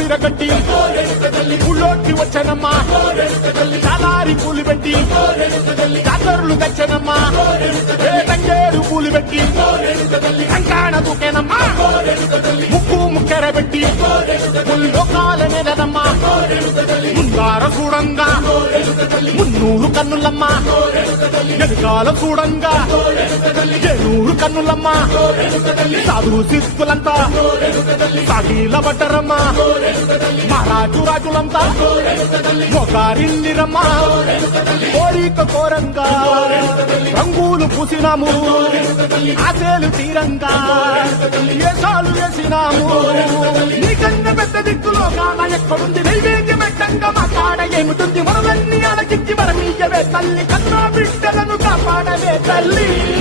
సిరగట్టి ఊళ్ళోకి వచ్చనమ్మా చాలారి పూలు పెట్టి జాతరలు తెచ్చనమ్మా తంగేరు పూలు పెట్టి కంకాణ దూకేనమ్మా ముక్కు ముక్కెర పెట్టి లోకాల మీదనమ్మా ముందార చూడంగా మున్నూరు కన్నులమ్మా ఎదుకాల చూడంగా ఏనూరు కన్నులమ్మా సాధు శిస్తులంతా సాగిల పడ్డరమ్మా మహారాజు రాజులంతా ఒకరిల్లిరమ్మా కోరిక కోరంగా రంగులు పూసినాము ఆశలు తీరంగా ఏసాలు వేసినాము నీకన్నా పెద్ద దిక్కులో కాన ఎక్కడుంది నైవేద్యం ఎట్టంగా మాట్లాడ ఏమిటుంది మనలన్నీ అలకించి మరమీయవే తల్లి కన్నా బిడ్డలను కాపాడవే తల్లి.